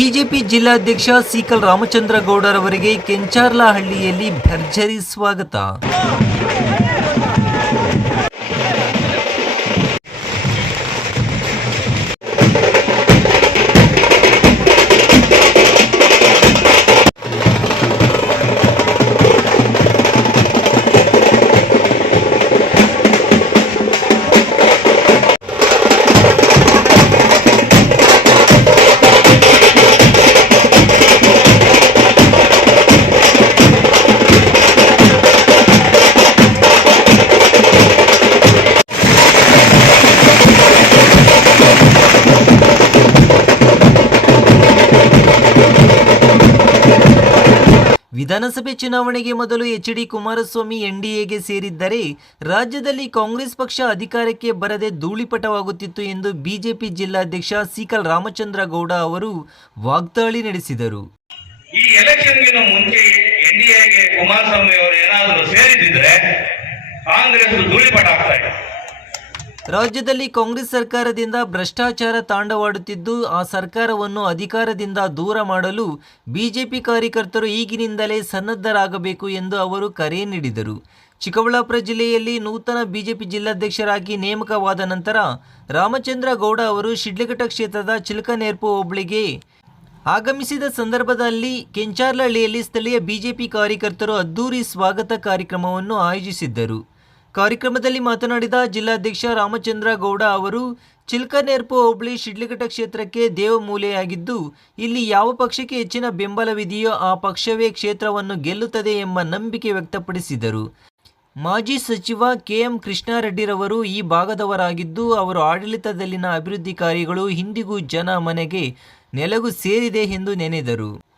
BJP ಜಿಲ್ಲಾಧ್ಯಕ್ಷ ಸೀಕಲ್ ರಾಮಚಂದ್ರ ಗೌಡರವರಿಗೆ ಕೆಂಚಾರ್ಲಹಳ್ಳಿಯಲ್ಲಿ ಭರ್ಜರಿ ಸ್ವಾಗತ. ವಿಧಾನಸಭೆ ಚುನಾವಣೆಗೆ ಮೊದಲು ಎಚ್ ಡಿ ಕುಮಾರಸ್ವಾಮಿ ಎನ್ಡಿಎಗೆ ಸೇರಿದ್ದರೆ ರಾಜ್ಯದಲ್ಲಿ ಕಾಂಗ್ರೆಸ್ ಪಕ್ಷ ಅಧಿಕಾರಕ್ಕೆ ಬರದೆ ಧೂಳಿಪಟವಾಗುತ್ತಿತ್ತು ಎಂದು ಬಿಜೆಪಿ ಜಿಲ್ಲಾಧ್ಯಕ್ಷ ಸಿಕಲ್ ರಾಮಚಂದ್ರ ಗೌಡ ಅವರು ವಾಗ್ದಾಳಿ ನಡೆಸಿದರು. ಈ ಮುಂಚೆಯೇ ಎನ್ಡಿಎಗೆ ಕುಮಾರಸ್ವಾಮಿ ಅವರು ಏನಾದರೂ ಕಾಂಗ್ರೆಸ್ ಧೂಳಿಪಟ ಆಗ್ತಾ ಇದೆ ರಾಜ್ಯದಲ್ಲಿ ಕಾಂಗ್ರೆಸ್ ಸರ್ಕಾರದಿಂದ ಭ್ರಷ್ಟಾಚಾರ ತಾಂಡವಾಡುತ್ತಿದ್ದು, ಆ ಸರ್ಕಾರವನ್ನು ಅಧಿಕಾರದಿಂದ ದೂರ ಮಾಡಲು ಬಿಜೆಪಿ ಕಾರ್ಯಕರ್ತರು ಈಗಿನಿಂದಲೇ ಸನ್ನದ್ಧರಾಗಬೇಕು ಎಂದು ಅವರು ಕರೆ ನೀಡಿದರು. ಚಿಕ್ಕಬಳ್ಳಾಪುರ ಜಿಲ್ಲೆಯಲ್ಲಿ ನೂತನ ಬಿಜೆಪಿ ಜಿಲ್ಲಾಧ್ಯಕ್ಷರಾಗಿ ನೇಮಕವಾದ ನಂತರ ರಾಮಚಂದ್ರ ಗೌಡ ಅವರು ಶಿಡ್ಲಘಟ್ಟ ಕ್ಷೇತ್ರದ ಚಿಲಕನೇರ್ಪು ಹೋಬಳಿಗೆ ಆಗಮಿಸಿದ ಸಂದರ್ಭದಲ್ಲಿ ಕೆಂಚಾರ್ಲಹಳ್ಳಿಯಲ್ಲಿ ಸ್ಥಳೀಯ ಬಿಜೆಪಿ ಕಾರ್ಯಕರ್ತರು ಅದ್ದೂರಿ ಸ್ವಾಗತ ಕಾರ್ಯಕ್ರಮವನ್ನು ಆಯೋಜಿಸಿದ್ದರು. ಕಾರ್ಯಕ್ರಮದಲ್ಲಿ ಮಾತನಾಡಿದ ಜಿಲ್ಲಾಧ್ಯಕ್ಷ ರಾಮಚಂದ್ರ ಗೌಡ ಅವರು, ಚಿಲ್ಕನೇರ್ಪು ಹೋಬಳಿ ಶಿಡ್ಲಘಟ್ಟ ಕ್ಷೇತ್ರಕ್ಕೆ ದೇವಮೂಲೆಯಾಗಿದ್ದು, ಇಲ್ಲಿ ಯಾವ ಪಕ್ಷಕ್ಕೆ ಹೆಚ್ಚಿನ ಬೆಂಬಲವಿದೆಯೋ ಆ ಪಕ್ಷವೇ ಕ್ಷೇತ್ರವನ್ನು ಗೆಲ್ಲುತ್ತದೆ ಎಂಬ ನಂಬಿಕೆ ವ್ಯಕ್ತಪಡಿಸಿದರು. ಮಾಜಿ ಸಚಿವ ಕೆಎಂ ಕೃಷ್ಣಾರೆಡ್ಡಿರವರು ಈ ಭಾಗದವರಾಗಿದ್ದು, ಅವರು ಆಡಳಿತದಲ್ಲಿನ ಅಭಿವೃದ್ಧಿ ಕಾರ್ಯಗಳು ಇಂದಿಗೂ ಜನ ಮನೆಗೆ ನೆಲಗು ಸೇರಿದೆ ಎಂದು ನೆನೆದರು.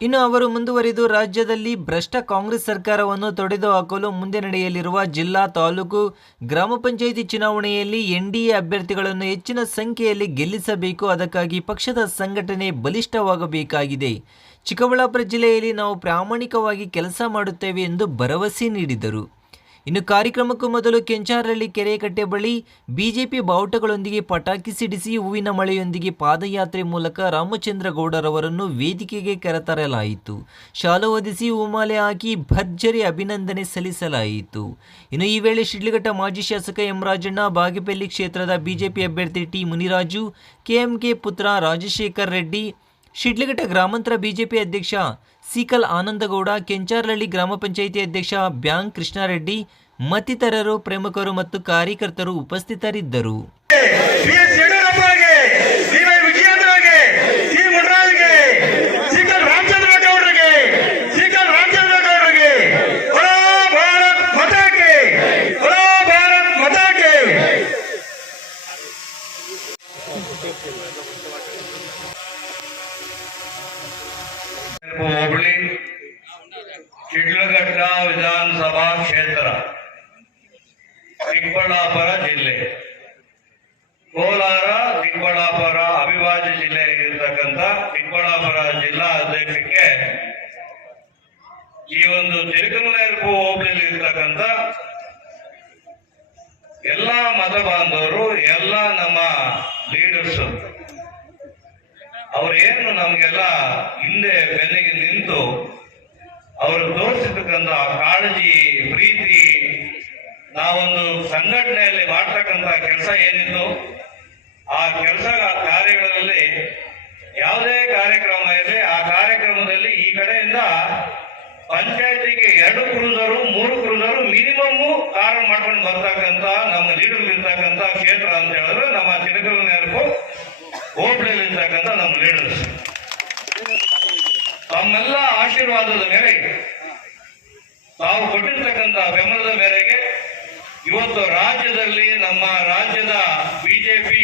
ಇನ್ನು ಅವರು ಮುಂದುವರಿದು ರಾಜ್ಯದಲ್ಲಿ ಭ್ರಷ್ಟ ಕಾಂಗ್ರೆಸ್ ಸರ್ಕಾರವನ್ನು ತೊಡೆದು ಹಾಕಲು ಮುಂದೆ ನಡೆಯಲಿರುವ ಜಿಲ್ಲಾ ತಾಲೂಕು ಗ್ರಾಮ ಪಂಚಾಯಿತಿ ಚುನಾವಣೆಯಲ್ಲಿ ಎನ್ಡಿಎ ಅಭ್ಯರ್ಥಿಗಳನ್ನು ಹೆಚ್ಚಿನ ಸಂಖ್ಯೆಯಲ್ಲಿ ಗೆಲ್ಲಿಸಬೇಕು, ಅದಕ್ಕಾಗಿ ಪಕ್ಷದ ಸಂಘಟನೆ ಬಲಿಷ್ಠವಾಗಬೇಕಾಗಿದೆ. ಚಿಕ್ಕಬಳ್ಳಾಪುರ ಜಿಲ್ಲೆಯಲ್ಲಿ ನಾವು ಪ್ರಾಮಾಣಿಕವಾಗಿ ಕೆಲಸ ಮಾಡುತ್ತೇವೆ ಎಂದು ಭರವಸೆ ನೀಡಿದರು. ಇನ್ನು ಕಾರ್ಯಕ್ರಮಕ್ಕೂ ಮೊದಲು ಕೆರೆ ಕಟ್ಟೆ ಬಳಿ ಬಿಜೆಪಿ ಬಾವುಟಗಳೊಂದಿಗೆ ಪಟಾಕಿ ಸಿಡಿಸಿ ಹೂವಿನ ಮಳೆಯೊಂದಿಗೆ ಪಾದಯಾತ್ರೆ ಮೂಲಕ ರಾಮಚಂದ್ರಗೌಡರವರನ್ನು ವೇದಿಕೆಗೆ ಕರೆತರಲಾಯಿತು. ಶಾಲು ಒದಿಸಿ ಹೂಮಾಲೆ ಹಾಕಿ ಭರ್ಜರಿ ಅಭಿನಂದನೆ ಸಲ್ಲಿಸಲಾಯಿತು. ಇನ್ನು ಈ ವೇಳೆ ಶಿಡ್ಲಘಟ್ಟ ಮಾಜಿ ಶಾಸಕ ಎಂ ರಾಜಣ್ಣ ಬಾಗೇಪಲ್ಲಿ ಕ್ಷೇತ್ರದ ಬಿಜೆಪಿ ಅಭ್ಯರ್ಥಿ ಟಿ ಮುನಿರಾಜು, ಕೆಎಂಕೆ ಪುತ್ರ ರಾಜಶೇಖರ್ ರೆಡ್ಡಿ ಶಿಡ್ಲಘಟ್ಟ ಗ್ರಾಮಾಂತರ ಬಿಜೆಪಿ ಅಧ್ಯಕ್ಷ ಸೀಕಲ್ ಆನಂದಗೌಡ ಕೆಂಚಾರ್ಲಹಳ್ಳಿ ಗ್ರಾಮ ಪಂಚಾಯಿತಿ ಅಧ್ಯಕ್ಷ ಬ್ಯಾಂಕ್ ಕೃಷ್ಣಾರೆಡ್ಡಿ, ಮತ್ತಿತರರು ಪ್ರಮುಖರು ಮತ್ತು ಕಾರ್ಯಕರ್ತರು ಉಪಸ್ಥಿತರಿದ್ದರು ಬಿ ಎಸ್ ಯಡಿಯೂರಪ್ಪಗೆ ಡಿ ವೈ ವಿಜಯೇಂದ್ರಗೆ ಸಿ ಮುನ್ರಾಜ್ಗೆ ಸಿಕಲ್ ರಾಮಚಂದ್ರ ಗೌಡರಿಗೆ ಸಿಕಲ್ ರಾಮಚಂದ್ರ ಗೌಡರಿಗೆ ಬರೋ ಭಾರತ್ ಮತಾಕೆ ಬರೋ ಭಾರತ್ ಮತಾಕೆ ಹೋಬಳಿ ಶಿಡ್ಲಘಟ್ಟ ವಿಧಾನಸಭಾ ಕ್ಷೇತ್ರ ಚಿಕ್ಕಬಳ್ಳಾಪುರ ಜಿಲ್ಲೆ ಕೋಲಾರ ಚಿಕ್ಕಬಳ್ಳಾಪುರ ಅವಿಭಾಜ್ಯ ಜಿಲ್ಲೆ ಇರತಕ್ಕಂಥ ಚಿಕ್ಕಬಳ್ಳಾಪುರ ಜಿಲ್ಲಾ ಅಧ್ಯಕ್ಷಕ್ಕೆ ಈ ಒಂದು ತಿರುಕಮಲೇರ್ಪು ಹೋಬಳಿಯಲ್ಲಿ ಇರ್ತಕ್ಕಂಥ ಎಲ್ಲ ಮತ ಬಾಂಧವರು, ಎಲ್ಲ ನಮ್ಮ ಲೀಡರ್ಸ್ ಅವರೇನು ನಮಗೆಲ್ಲ ಹಿಂದೆ ಬೆನ್ನಿಗೆ ನಿಂತು ಅವರು ತೋರಿಸಿರ್ತಕ್ಕಂಥ ಕಾಳಜಿ, ಪ್ರೀತಿ, ನಾವೊಂದು ಸಂಘಟನೆಯಲ್ಲಿ ಮಾಡ್ತಕ್ಕಂಥ ಕೆಲಸ ಏನಿತ್ತು, ಆ ಕೆಲಸ ಕಾರ್ಯಗಳಲ್ಲಿ ಯಾವುದೇ ಕಾರ್ಯಕ್ರಮ ಇದೆ ಆ ಕಾರ್ಯಕ್ರಮದಲ್ಲಿ ಈ ಕಡೆಯಿಂದ ಪಂಚಾಯತಿಗೆ ಎರಡು ಕ್ರೂಸರು ಮೂರು ಕ್ರೂಸರು ಮಿನಿಮಮ್ ಕಾರ್ ಮಾಡ್ಕೊಂಡು ಬರ್ತಕ್ಕಂತ ನಮ್ಮ ಲೀಡರ್ ಇರ್ತಕ್ಕಂಥ ಕ್ಷೇತ್ರ ಅಂತ ಹೇಳಿದ್ರೆ ನಮ್ಮ ಚಿನಕಲ್ ನೆರಕು ಹೋಬಳಿಯಲ್ಲಿ ಇರ್ತಕ್ಕಂಥ ನಮ್ಮ ಲೀಡರ್ಸ್. ತಮ್ಮೆಲ್ಲ ಆಶೀರ್ವಾದದ ಮೇಲೆ ತಾವು ಕೊಟ್ಟಿರ್ತಕ್ಕಂಥ ಬೆಂಬಲದ ಮೇರೆಗೆ ಇವತ್ತು ರಾಜ್ಯದಲ್ಲಿ ನಮ್ಮ ರಾಜ್ಯದ ಬಿಜೆಪಿ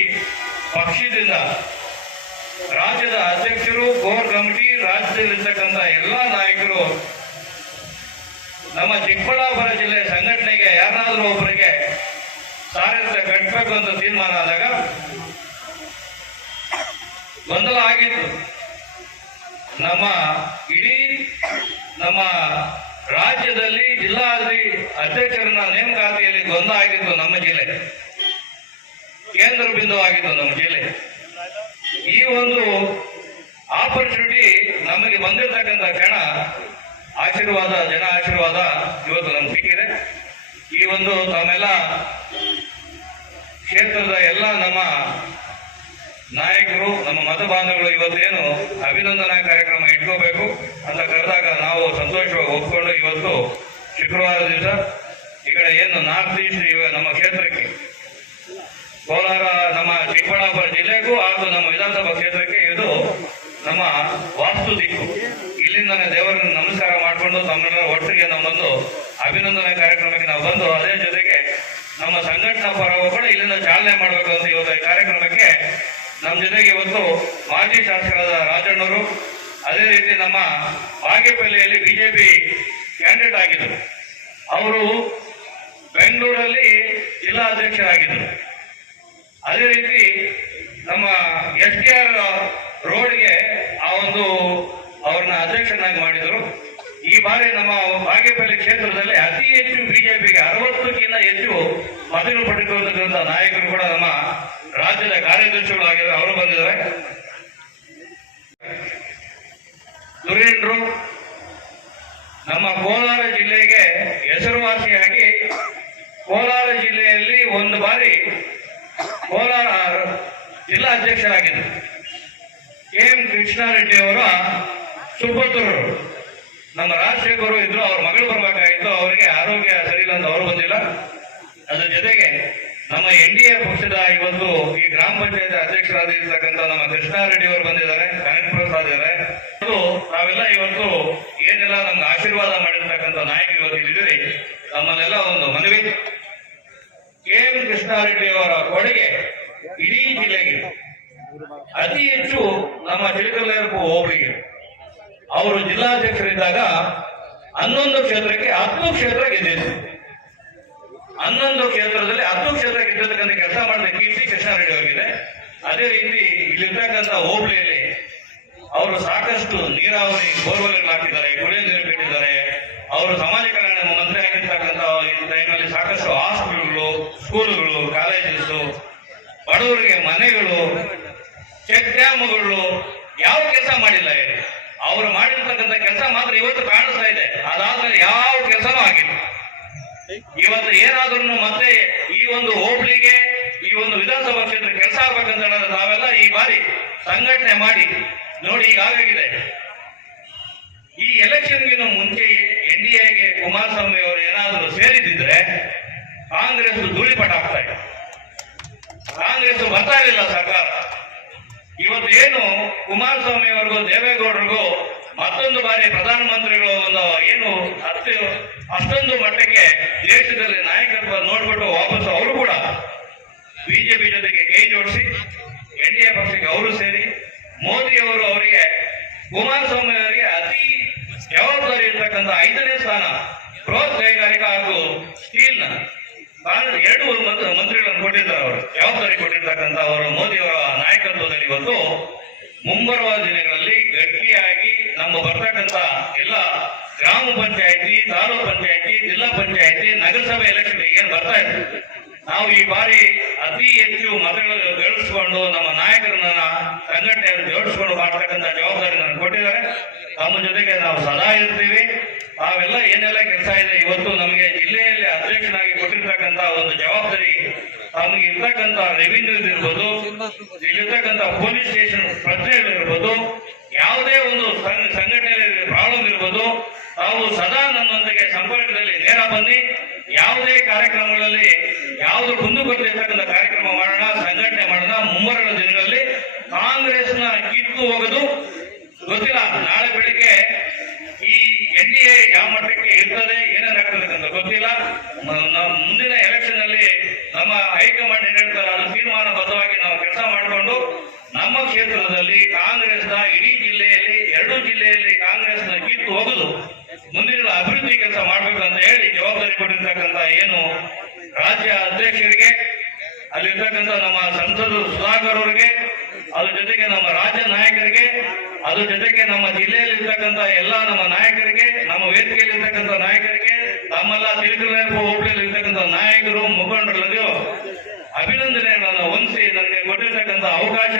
ಪಕ್ಷದಿಂದ ರಾಜ್ಯದ ಅಧ್ಯಕ್ಷರು ಕೋರ್ ಕಮಿಟಿ ಎಲ್ಲಾ ನಾಯಕರು ನಮ್ಮ ಚಿಕ್ಕಬಳ್ಳಾಪುರ ಜಿಲ್ಲೆ ಸಂಘಟನೆಗೆ ಯಾರನ್ನಾದ್ರೂ ಒಬ್ಬರಿಗೆ ಸಾರಥ್ಯ ಕಟ್ಟಬೇಕು ಅಂತ ತೀರ್ಮಾನ ಆದಾಗ ಗೊಂದಲ ಆಗಿತ್ತು. ನಮ್ಮ ಇಡೀ ನಮ್ಮ ರಾಜ್ಯದಲ್ಲಿ ಜಿಲ್ಲಾ ಅಧ್ಯಕ್ಷರನ್ನ ನೇಮಕಾತಿಯಲ್ಲಿ ಗೊಂದಲ ಆಗಿತ್ತು ನಮ್ಮ ಜಿಲ್ಲೆ. ಕೇಂದ್ರ ಬಿಂದು ಆಗಿತ್ತು ನಮ್ಮ ಜಿಲ್ಲೆ. ಈ ಒಂದು ಆಪರ್ಚುನಿಟಿ ನಮಗೆ ಬಂದಿರತಕ್ಕಂಥ ಕ್ಷಣ, ಆಶೀರ್ವಾದ, ಜನ ಆಶೀರ್ವಾದ ಇವತ್ತು ನಮ್ಗೆ ಸಿಕ್ಕಿದೆ. ಈ ಒಂದು ತಮ್ಮೆಲ್ಲ ಕ್ಷೇತ್ರದ ಎಲ್ಲ ನಮ್ಮ ನಾಯಕರು, ನಮ್ಮ ಮತ ಬಾಂಧವರು ಇವತ್ತೇನು ಅಭಿನಂದನಾ ಕಾರ್ಯಕ್ರಮ ಇಟ್ಕೋಬೇಕು ಅಂತ ಕರೆದಾಗ ನಾವು ಸಂತೋಷವಾಗಿ ಒಪ್ಕೊಂಡು ಇವತ್ತು ಶುಕ್ರವಾರ ದಿವಸ ಈ ಕಡೆ ಏನು ನಾರ್ತ್ ಈಸ್ಟ್ ನಮ್ಮ ಕ್ಷೇತ್ರಕ್ಕೆ, ಕೋಲಾರ ನಮ್ಮ ಚಿಕ್ಕಬಳ್ಳಾಪುರ ಜಿಲ್ಲೆಗೂ ಹಾಗೂ ನಮ್ಮ ವಿಧಾನಸಭಾ ಕ್ಷೇತ್ರಕ್ಕೆ ನಮ್ಮ ವಾಸ್ತು ದಿಕ್ಕು ಇಲ್ಲಿಂದ ದೇವರನ್ನು ನಮಸ್ಕಾರ ಮಾಡಿಕೊಂಡು ತಮ್ಮೆಲ್ಲರ ಒಟ್ಟಿಗೆ ನಾವು ಬಂದು ಅಭಿನಂದನೆ ಕಾರ್ಯಕ್ರಮಕ್ಕೆ ನಾವು ಬಂದು ಅದೇ ಜೊತೆಗೆ ನಮ್ಮ ಸಂಘಟನಾ ಪರವೂ ಕೂಡ ಇಲ್ಲಿಂದ ಚಾಲನೆ ಮಾಡಬೇಕು ಅಂತ ಇವತ್ತು ಈ ಕಾರ್ಯಕ್ರಮಕ್ಕೆ. ನಮ್ಮ ಜೊತೆಗೆ ಇವತ್ತು ಮಾಜಿ ಶಾಸಕರಾದ ರಾಜಣ್ಣವರು, ಅದೇ ರೀತಿ ನಮ್ಮ ಬಾಗೇಪಲ್ಲಿಯಲ್ಲಿ ಬಿಜೆಪಿ ಕ್ಯಾಂಡಿಡೇಟ್ ಆಗಿದ್ದರು ಅವರು ಬೆಂಗಳೂರಲ್ಲಿ ಜಿಲ್ಲಾ ಅಧ್ಯಕ್ಷರಾಗಿದ್ದರು ಅದೇ ರೀತಿ ನಮ್ಮ ಎಸ್ ಕೆ ಆರ್ ರೋಡ್ಗೆ ಆ ಒಂದು ಅವ್ರನ್ನ ಅಧ್ಯಕ್ಷನಾಗಿ ಮಾಡಿದರು. ಈ ಬಾರಿ ನಮ್ಮ ಬಾಗೇಪಲ್ಲಿ ಕ್ಷೇತ್ರದಲ್ಲಿ ಅತಿ ಹೆಚ್ಚು ಬಿಜೆಪಿಗೆ ಅರವತ್ತಕ್ಕಿಂತ ಹೆಚ್ಚು ಮತಗಳು ಪಡೆದುಕೊಂಡಿರುವಂತಹ ನಾಯಕರು ಕೂಡ ನಮ್ಮ ರಾಜ್ಯದ ಕಾರ್ಯದರ್ಶಿಗಳು ಆಗಿದ್ದಾರೆ ಅವರು ಬಂದಿದ್ದಾರೆ. ಧುರೀಂಡ್ರು ನಮ್ಮ ಕೋಲಾರ ಜಿಲ್ಲೆಗೆ ಹೆಸರುವಾಸಿಯಾಗಿ ಕೋಲಾರ ಜಿಲ್ಲೆಯಲ್ಲಿ ಒಂದು ಬಾರಿ ಕೋಲಾರ ಜಿಲ್ಲಾ ಅಧ್ಯಕ್ಷರಾಗಿದ್ದರು ಎಂ ಕೃಷ್ಣಾರೆಡ್ಡಿ ಅವರ ಸುಪುತ್ರರು. ನಮ್ಮ ರಾಜಶೇಖರು ಇದ್ರು, ಅವ್ರ ಮಗಳು ಬರಬೇಕಾಗಿತ್ತು, ಅವರಿಗೆ ಆರೋಗ್ಯ ಸರಿ ಇಲ್ಲ ಅಂತ ಅವರು ಬಂದಿಲ್ಲ. ಅದರ ಜೊತೆಗೆ ನಮ್ಮ ಎನ್ ಡಿ ಎ ಪಕ್ಷದ ಇವತ್ತು ಈ ಗ್ರಾಮ ಪಂಚಾಯತ್ ಅಧ್ಯಕ್ಷರಾಗಿರ್ತಕ್ಕಂಥ ನಮ್ಮ ಕೃಷ್ಣಾರೆಡ್ಡಿ ಅವರು ಬಂದಿದ್ದಾರೆ, ಕನಕ ಪ್ರಸಾದ್ ಇದ್ದಾರೆ. ನಾವೆಲ್ಲ ಇವತ್ತು ಏನೆಲ್ಲ ನಮ್ಗೆ ಆಶೀರ್ವಾದ ಮಾಡಿರ್ತಕ್ಕಂಥ ನಾಯಕರು ಇವತ್ತು ಇಲ್ಲಿದ್ದೀರಿ ನಮ್ಮನ್ನೆಲ್ಲ ಒಂದು ಮನವಿ. ಎಂ ಕೃಷ್ಣಾರೆಡ್ಡಿ ಅವರ ಕೊಡುಗೆ ಇಡೀ ಜಿಲ್ಲೆಗೆ ಅತಿ ಹೆಚ್ಚು ನಮ್ಮ ಚಿಲಕಲ್ಲೇರಪ್ಪು ಹೋಬಳಿಗೆ ಅವರು ಜಿಲ್ಲಾಧ್ಯಕ್ಷರಿದ್ದಾಗ ಹನ್ನೊಂದು ಕ್ಷೇತ್ರಕ್ಕೆ ಹತ್ತು ಕ್ಷೇತ್ರ ಗೆದ್ದಿದ್ರು. ಹನ್ನೊಂದು ಕ್ಷೇತ್ರದಲ್ಲಿ ಹತ್ತು ಕ್ಷೇತ್ರ ಗೆದ್ದಿರ್ತಕ್ಕಂಥ ಕೆಲಸ ಮಾಡಿದ ಕೀರ್ತಿ ಕೃಷ್ಣಾರೆಡ್ಡಿ ಅವರಿಗೆ. ಅದೇ ರೀತಿ ಇಲ್ಲಿರ್ತಕ್ಕಂಥ ಹೋಬಳಿಯಲ್ಲಿ ಅವರು ಸಾಕಷ್ಟು ನೀರಾವರಿ ಬೋರ್ವೆಲ್ ಹಾಕಿದ್ದಾರೆ, ಕುಡಿಯೋ ನೀರು ಕಟ್ಟಿದ್ದಾರೆ. ಅವರು ಸಮಾಜ ಕಲ್ಯಾಣ ಮಂತ್ರಿ ಆಗಿರ್ತಕ್ಕಂಥ ಟೈಮಲ್ಲಿ ಸಾಕಷ್ಟು ಹಾಸ್ಪಿಟಲ್ಗಳು, ಸ್ಕೂಲುಗಳು, ಕಾಲೇಜಸ್ಸು, ಬಡವರಿಗೆ ಮನೆಗಳು ಚೆಕ್ ಮಗಳು ಯಾವ ಕೆಲಸ ಮಾಡಿಲ್ಲ ಹೇಳಿ. ಅವರು ಮಾಡಿರ್ತಕ್ಕಂಥ ಕೆಲಸ ಮಾತ್ರ ಇವತ್ತು ಕಾಣಿಸ್ತಾ ಇದೆ. ಅದಾದ್ಮೇಲೆ ಯಾವ ಕೆಲಸನೂ ಆಗಿಲ್ಲ. ಇವತ್ತು ಏನಾದ್ರೂ ಮತ್ತೆ ಈ ಒಂದು ಹೋಬಳಿಗೆ, ಈ ಒಂದು ವಿಧಾನಸಭಾ ಕ್ಷೇತ್ರ ಕೆಲಸ ಆಗ್ಬೇಕಂತ ಹೇಳಿದ್ರೆ ನಾವೆಲ್ಲ ಈ ಬಾರಿ ಸಂಘಟನೆ ಮಾಡಿ ನೋಡಿ ಈಗ ಆಗಾಗಿದೆ. ಈ ಎಲೆಕ್ಷನ್ಗಿನ ಮುಂಚೆ ಎನ್ ಡಿ ಎಗೆ ಕುಮಾರಸ್ವಾಮಿ ಅವರು ಏನಾದರೂ ಸೇರಿದಿದ್ರೆ ಕಾಂಗ್ರೆಸ್ ಧೂಳಿಪಟ ಆಗ್ತಾ ಇದೆ. ಕಾಂಗ್ರೆಸ್ ಬರ್ತಾ ಇರಲಿಲ್ಲ ಸರ್ಕಾರ. ಇವತ್ತು ಏನು ಕುಮಾರಸ್ವಾಮಿ ಅವರಿಗೂ ದೇವೇಗೌಡರಿಗೂ, ಮತ್ತೊಂದು ಬಾರಿ ಪ್ರಧಾನಮಂತ್ರಿಗಳು ಒಂದು ಏನು ಹತ್ತು, ಅಷ್ಟೊಂದು ಮಟ್ಟಕ್ಕೆ ದೇಶದಲ್ಲಿ ನಾಯಕತ್ವ ನೋಡ್ಬಿಟ್ಟು ವಾಪಸ್ ಅವರು ಕೂಡ ಬಿಜೆಪಿ ಜೊತೆಗೆ ಕೈ ಜೋಡಿಸಿ, ಎನ್ ಡಿ ಎ ಪಕ್ಷಕ್ಕೆ ಅವರು ಸೇರಿ ಮೋದಿ ಅವರು ಅವರಿಗೆ ಕುಮಾರಸ್ವಾಮಿ ಅವರಿಗೆ ಅತಿ ಜವಾಬ್ದಾರಿ ಇರ್ತಕ್ಕಂಥ ಐದನೇ ಸ್ಥಾನ ಬೃಹತ್ ಕೈಗಾರಿಕಾ ಹಾಗೂ ಸ್ಟೀಲ್ನ ಎರಡು ಮಂತ್- ಮಂತ್ರಿಗಳನ್ನು ಕೊಟ್ಟಿದ್ದಾರೆ ಅವರು ಜವಾಬ್ದಾರಿ ಕೊಟ್ಟಿರ್ತಕ್ಕಂಥ ಅವರು ಮೋದಿ ಅವರ ನಾಯಕತ್ವದಲ್ಲಿ ಮುಂಬರುವ ದಿನಗಳಲ್ಲಿ ಗಟ್ಟಿಯಾಗಿ ನಮ್ಮ ಬರ್ತಕ್ಕಂಥ ಎಲ್ಲ ಗ್ರಾಮ ಪಂಚಾಯತಿ, ತಾಲೂಕು ಪಂಚಾಯತಿ, ಜಿಲ್ಲಾ ಪಂಚಾಯತಿ, ನಗರಸಭೆ ಎಲೆಕ್ಷನ್ ಏನ್ ಬರ್ತಾ ಇದೆ ನಾವು ಈ ಬಾರಿ ಅತಿ ಹೆಚ್ಚು ಮತಗಳನ್ನು ಗಳಿಸ್ಕೊಂಡು ನಮ್ಮ ನಾಯಕರನ್ನ ಸಂಘಟನೆಯನ್ನು ಜೋಡಿಸ್ಕೊಂಡು ಮಾಡ್ತಕ್ಕಂಥ ಜವಾಬ್ದಾರಿಯನ್ನು ಕೊಟ್ಟಿದ್ದಾರೆ. ತಮ್ಮ ಜೊತೆಗೆ ನಾವು ಸದಾ ಇರ್ತೀವಿ. ತಾವೆಲ್ಲ ಏನೆಲ್ಲ ಕೆಲಸ ಇದೆ, ಇವತ್ತು ನಮಗೆ ಜಿಲ್ಲೆಯಲ್ಲಿ ಅಧ್ಯಕ್ಷನಾಗಿ ಕೊಟ್ಟಿರ್ತಕ್ಕಂಥ ಒಂದು ಜವಾಬ್ದಾರಿ ನಮಗೆ ಇರ್ತಕ್ಕಂಥ ರೆವಿನ್ಯೂ ಇರ್ಬೋದು ಇಲ್ಲಿರ್ತಕ್ಕಂಥ ಪೊಲೀಸ್ ಸ್ಟೇಷನ್ ಪ್ರಶ್ನೆಗಳಿರ್ಬೋದು ಯಾವುದೇ ಒಂದು ಸಂಘ- ಸಂಘಟನೆಯಲ್ಲಿ ಪ್ರಾಬ್ಲಮ್ ಇರ್ಬೋದು, ತಾವು ಸದಾ ನನ್ನೊಂದಿಗೆ ಸಂಪರ್ಕದಲ್ಲಿ ನೇರ ಬನ್ನಿ, ಯಾವುದೇ ಕಾರ್ಯಕ್ರಮಗಳಲ್ಲಿ ಯಾವುದು ಕುಂದುಕೊಟ್ಟಿರ್ತಕ್ಕಂಥ ಕಾರ್ಯಕ್ರಮ ಮಾಡೋಣ, ಸಂಘಟನೆ ಮಾಡೋಣ, ಮುಂಬರುವ ದಿನಗಳಲ್ಲಿ ಕಾಂಗ್ರೆಸ್ನ ಕಿತ್ತು ಹೋಗೋದು ಗೊತ್ತಿಲ್ಲ. ನಾಳೆ ಬೆಳಿಗ್ಗೆ ಈ ಎನ್ ಡಿ ಎ ಯಾವ ಮಟ್ಟಕ್ಕೆ ಇರ್ತದೆ, ಏನೇನಾಗ್ತದೆ ಅಂತ ಗೊತ್ತಿಲ್ಲ. ನಮ್ಮ ನಾವು ಮುಂದಿನ ಎಲೆಕ್ಷನ್ ಅಲ್ಲಿ ನಮ್ಮ ಹೈಕಮಾಂಡ್ ಏನ್ ಅದು ತೀರ್ಮಾನಬದ್ಧವಾಗಿ ನಾವು ಕೆಲಸ ಮಾಡಿಕೊಂಡು ನಮ್ಮ ಕ್ಷೇತ್ರದಲ್ಲಿ ಕಾಂಗ್ರೆಸ್ನ ಇಡೀ ಜಿಲ್ಲೆಯಲ್ಲಿ, ಎರಡು ಜಿಲ್ಲೆಯಲ್ಲಿ ಕಾಂಗ್ರೆಸ್ನ ಕಿತ್ತು ಹೋಗಲು ಮುಂದಿನ ಅಭಿವೃದ್ಧಿ ಕೆಲಸ ಮಾಡ್ಬೇಕು ಅಂತ ಹೇಳಿ ಜವಾಬ್ದಾರಿ ಕೊಟ್ಟಿರ್ತಕ್ಕಂಥ ಏನು ರಾಜ್ಯ ಅಧ್ಯಕ್ಷರಿಗೆ, ಅಲ್ಲಿರ್ತಕ್ಕಂಥ ನಮ್ಮ ಸಂಸದರು ಸುಧಾಕರ್ ಅವರಿಗೆ ಅದ್ರ ಜೊತೆಗೆ ನಮ್ಮ ರಾಜ್ಯ ನಾಯಕರಿಗೆ ಅದ್ರ ಜೊತೆಗೆ ನಮ್ಮ ಜಿಲ್ಲೆಯಲ್ಲಿ ಇರ್ತಕ್ಕಂಥ ಎಲ್ಲ ನಮ್ಮ ನಾಯಕರಿಗೆ, ನಮ್ಮ ವೇದಿಕೆಯಲ್ಲಿ ಇರ್ತಕ್ಕಂಥ ನಾಯಕರಿಗೆ ತಮ್ಮೆಲ್ಲ ತಿಳಿದು ಹೋಬಳಿಯಲ್ಲಿ ಇರ್ತಕ್ಕಂಥ ನಾಯಕರು ಮುಖಂಡರಿಗೂ ಅಭಿನಂದನೆಗಳನ್ನು ಹೊಂದಿಸಿ ನನಗೆ ಕೊಟ್ಟಿರ್ತಕ್ಕಂಥ ಅವಕಾಶ